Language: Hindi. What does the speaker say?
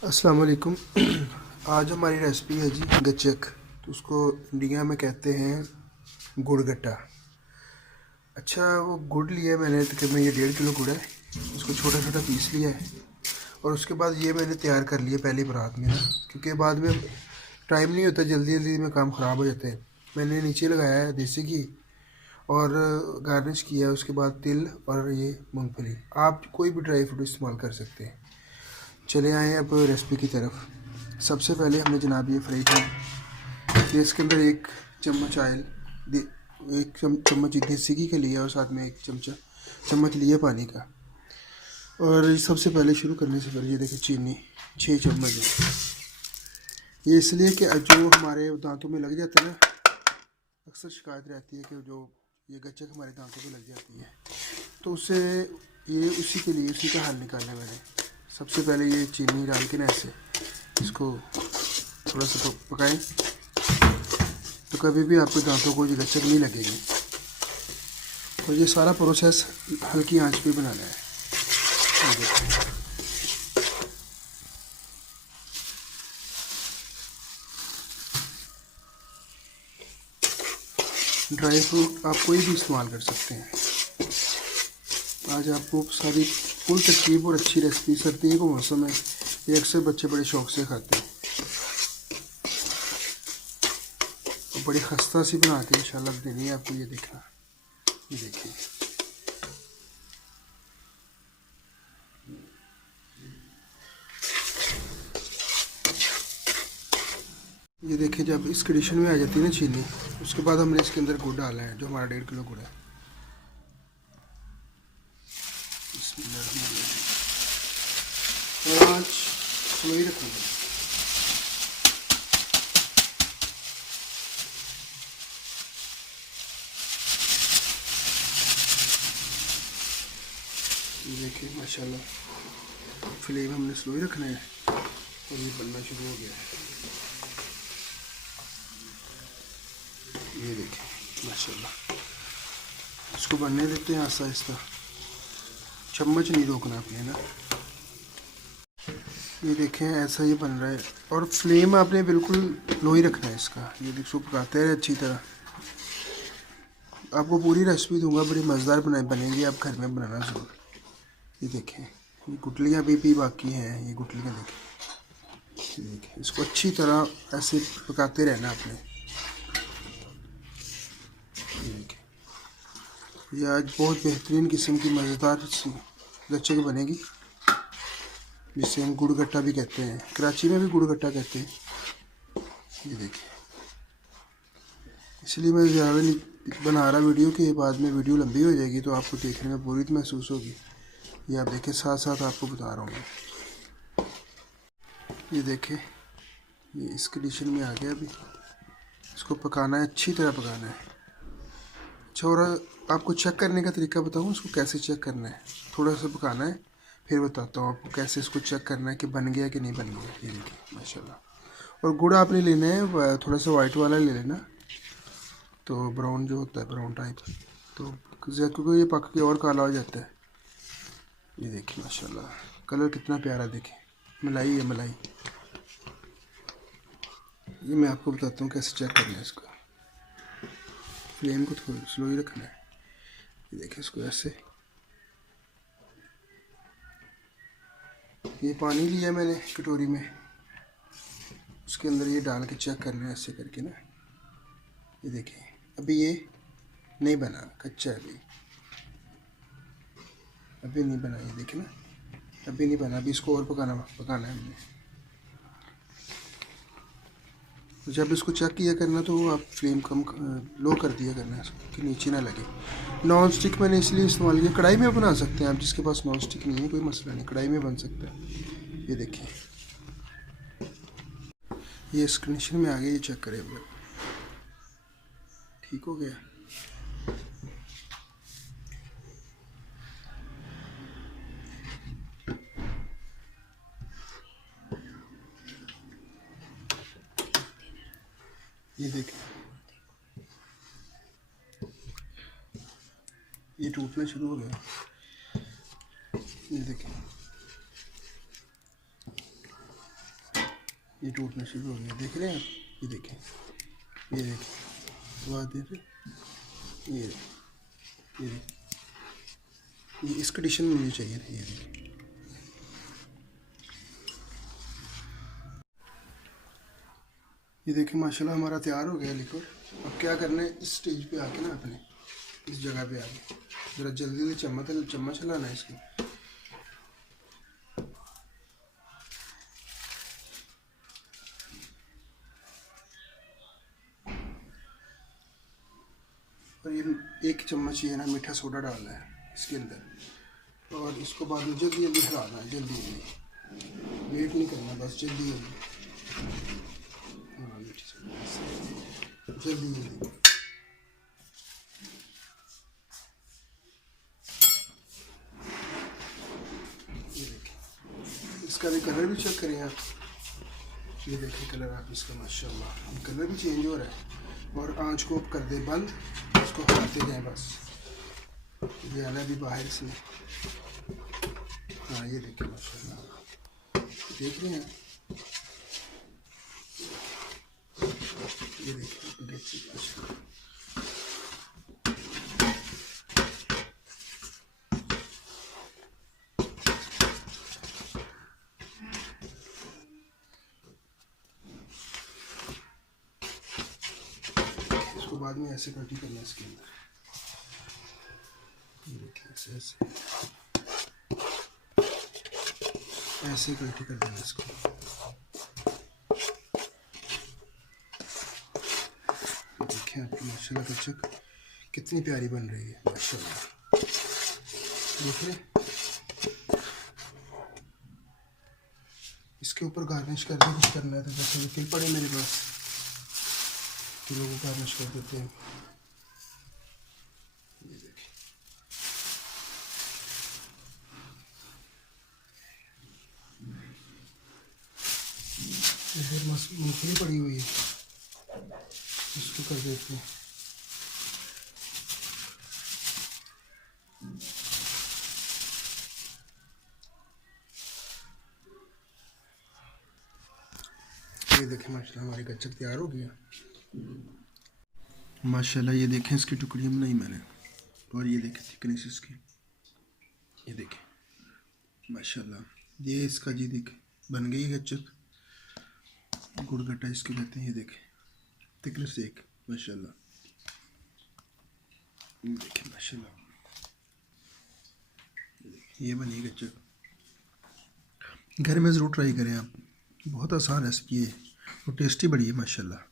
अस्सलाम वालेकुम। आज हमारी रेसिपी है जी गच्चक। तो उसको इंडिया में कहते हैं गुड़ गट्टा। अच्छा, वो गुड़ लिया है मैंने, तकरीबन ये 1.5 किलो गुड़ है। उसको छोटा छोटा पीस लिया है और उसके बाद ये मैंने तैयार कर लिया पहली बरात में ना, क्योंकि बाद में टाइम नहीं होता, जल्दी जल्दी में काम ख़राब हो जाते हैं। मैंने नीचे लगाया है देसी घी और गार्निश किया है, उसके बाद तिल और ये मूंगफली। आप कोई भी ड्राई फ्रूट इस्तेमाल कर सकते हैं। चले आए अब रेसिपी की तरफ। सबसे पहले हमने जनाब ये फ्राई पैन, ये इसके अंदर 1 चम्मच ऑयल, चम्मच देसी घी का लिया और साथ में 1 चम्मच लिया पानी का। और सबसे पहले शुरू करने से पहले ये देखिए चीनी 6 चम्मच है। ये इसलिए कि जो हमारे दांतों में लग जाता है ना, अक्सर शिकायत रहती है कि जो ये गच्चक हमारे दांतों पे लग जाती है, तो उससे ये उसी के लिए उसी का हल निकालना है मैंने। सबसे पहले ये चीनी डाल के ना ऐसे इसको थोड़ा सा पकाएं, तो कभी भी आपके दांतों को ये गच्चक नहीं लगेगी। और ये सारा प्रोसेस हल्की आंच पे बनाना है। ये देखिए, ड्राई फ्रूट आप कोई भी इस्तेमाल कर सकते हैं। आज आपको सारी फुल तरकीब और अच्छी रेसिपी, सर्दी का मौसम है, ये अक्सर बच्चे बड़े शौक से खाते हैं। तो बड़ी खस्ता सी बना के इंशाल्लाह देनी है आपको। ये देखना, ये देखिए, ये देखिए जब इस कंडीशन में आ जाती है ना चीनी, उसके बाद हमने इसके अंदर गुड़ डाला है, जो हमारा 1.5 किलो गुड़ है। और आँच स्लो ही रखूँगा। ये देखिए माशाल्लाह, फ्लेम हमने स्लो ही रखना है और ये बनना शुरू हो गया है। ये देखिए माशाल्लाह, इसको बनने देते हैं आहिस्ता आहिस्ता, चम्मच नहीं रोकना आपने ना। ये देखें ऐसा ही बन रहा है और फ्लेम आपने बिल्कुल लो ही रखना है इसका। ये देखो पकाते रहे अच्छी तरह। आपको पूरी रेसिपी दूंगा, बड़ी मज़ेदार बनेगी, आप घर में बनाना ज़रूर। ये देखें, ये गुटलियाँ भी बाकी हैं, ये गुटलियाँ देखें। ये देखें, इसको अच्छी तरह ऐसे पकाते रहना आपने। ये देखें, ये आज बहुत बेहतरीन किस्म की मज़ेदार सी गच्चक बनेगी, जिसे हम गुड़ गट्टा भी कहते हैं। कराची में भी गुड़ गट्टा कहते हैं। ये देखिए, इसलिए मैं ज़्यादा नहीं बना रहा वीडियो, के बाद में वीडियो लंबी हो जाएगी तो आपको देखने में बोरियत महसूस होगी। ये आप देखें, साथ साथ आपको बता रहा हूँ मैं। ये देखें, ये इस कंडीशन में आ गया। अभी इसको पकाना है, अच्छी तरह पकाना है। अच्छा, और आपको चेक करने का तरीका बताऊँ इसको कैसे चेक करना है? थोड़ा सा पकाना है, फिर बताता हूँ आपको कैसे इसको चेक करना है कि बन गया कि नहीं बन गया। ये देखिए माशाल्लाह। और गुड़ आपने लेना है थोड़ा सा वाइट वाला ले लेना, तो ब्राउन जो होता है, ब्राउन टाइप, तो क्योंकि ये पक के और काला हो जाता है। ये देखिए माशाल्लाह, कलर कितना प्यारा, देखें मलाई है, मलाई। ये मैं आपको बताता हूँ कैसे चेक करना है इसका। फ्लेम को थोड़ा स्लो ही रखना है। ये देखिए, इसको ऐसे, ये पानी लिया मैंने कटोरी में, उसके अंदर ये डाल के चेक करना है ऐसे करके ना। ये देखिए, अभी ये नहीं बना, कच्चा है अभी नहीं बना। ये देखिए ना, अभी नहीं बना, अभी इसको और पकाना है हमने। तो जब इसको चेक किया करना तो आप फ्लेम कम लो कर दिया करना है कि नीचे ना लगे। नॉन स्टिक मैंने इसलिए इस्तेमाल किया, कढ़ाई में बना सकते हैं आप, जिसके पास नॉन स्टिक नहीं है कोई मसला नहीं, कढ़ाई में बन सकता है। ये देखिए, ये इस कंडीशन में आ गया। ये चेक करें, ठीक हो गया। ये देखिए, ये टूटना शुरू हो गया। ये देखिए, ये टूटना शुरू हो गया, देख रहे हैं आप? ये देखें, ये देखें, आवाज़ दे रहे, ये देखें, ये इस कंडीशन में मुझे चाहिए था। ये देखें, ये देखें माशाल्लाह हमारा तैयार हो गया लिक्विड। अब क्या करना है, इस स्टेज पे आके ना अपने इस जगह पे आके ज़रा जल्दी से चम्मच हिलाना है इसकी। और ये 1 चम्मच ये ना मीठा सोडा डालना है इसके अंदर, और इसको बाद में जल्दी जल्दी हिलाना है, जल्दी जल्दी, वेट नहीं करना, बस जल्दी जल्दी। हाँ मीठी सोडा जल्दी जल्दी। ये देखें, इसका भी कलर भी चेक करें आप। ये देखें कलर आप इसका, माशाल्लाह कलर भी चेंज हो रहा है। और आंच को कर दे बंद, इसको हिलाते जाएं बस। ये आना भी बाहर इसमें। हाँ ये देखें माशाल्लाह, देख रहे हैं, ये देखिए माशाल्लाह। इसको बाद में ऐसे कटी करना है इसके अंदर, ये देखिए ऐसे ऐसे कटी कर देना इसको। देखिए आपकी माशाल्लाह गच्चक कितनी प्यारी बन रही है माशाल्लाह, देख रहे। इसके ऊपर गार्निश कर दे, कुछ करना है तो जैसे किल पड़े मेरे पास, तो लोगों को गार्निश कर देते हैं। ये देखिए, इधर मूंगफली पड़ी हुई है, इसको कर देते हैं। ये देखें माशाल्लाह हमारी गच्चक तैयार हो गया माशाल्लाह। ये देखें इसकी टुकड़ियाँ बनाई मैंने, और ये देखें थिकनेस इसकी, ये देखें माशाल्लाह। ये इसका जी देखें बन गई है गच्चक, गुड़गट्टा इसके कहते हैं। ये देखें थिकनेस एक माशाल्लाह, देखें माशाल्लाह, ये बनी गच्चक। घर में ज़रूर ट्राई करें आप, बहुत आसान रेसिपी है और टेस्टी बड़ी है माशाल्लाह।